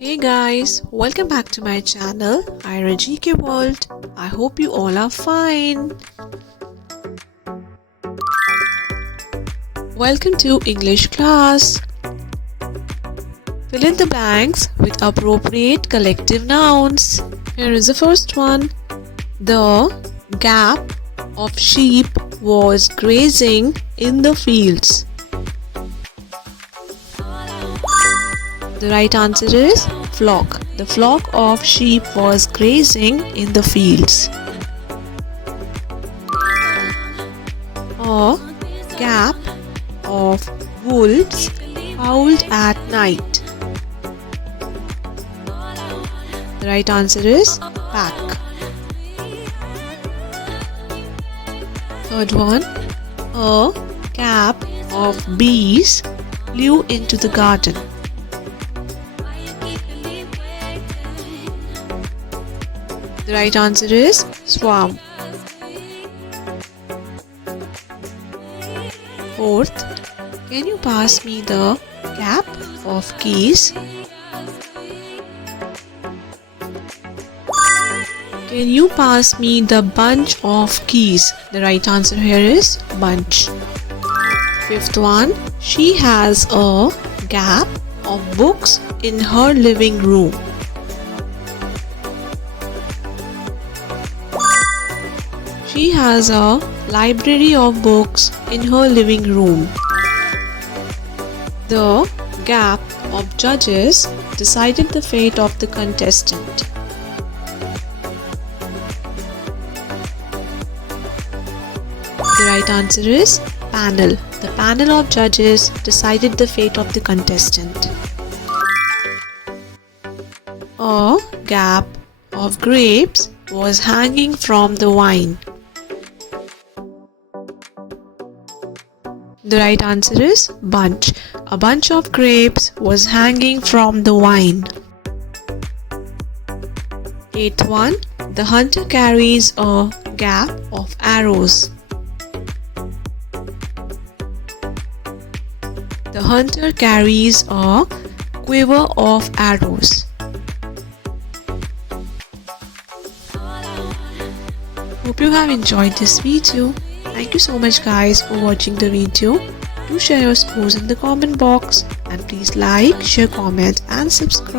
Hey guys, welcome back to my channel Ayra GK World. I hope you all are fine. Welcome to English class. Fill in the blanks with appropriate collective nouns. Here is the first one. The gap of sheep was grazing in the fields. The right answer is flock. The flock of sheep was grazing in the fields. A gap of wolves howled at night. The right answer is pack. Third one. A cap of bees flew into the garden. The right answer is swarm. Fourth, can you pass me the cap of keys? Can you pass me the bunch of keys? The right answer here is bunch. Fifth one, she has a gap of books in her living room. She has a library of books in her living room. The gap of judges decided the fate of the contestant. The right answer is panel. The panel of judges decided the fate of the contestant. A gap of grapes was hanging from the vine. The right answer is bunch. A bunch of grapes was hanging from the vine. Eighth one. The hunter carries a gap of arrows. The hunter carries a quiver of arrows. Hope you have enjoyed this video. Thank you so much guys for watching the video. Do share your scores in the comment box and please like, share, comment and subscribe.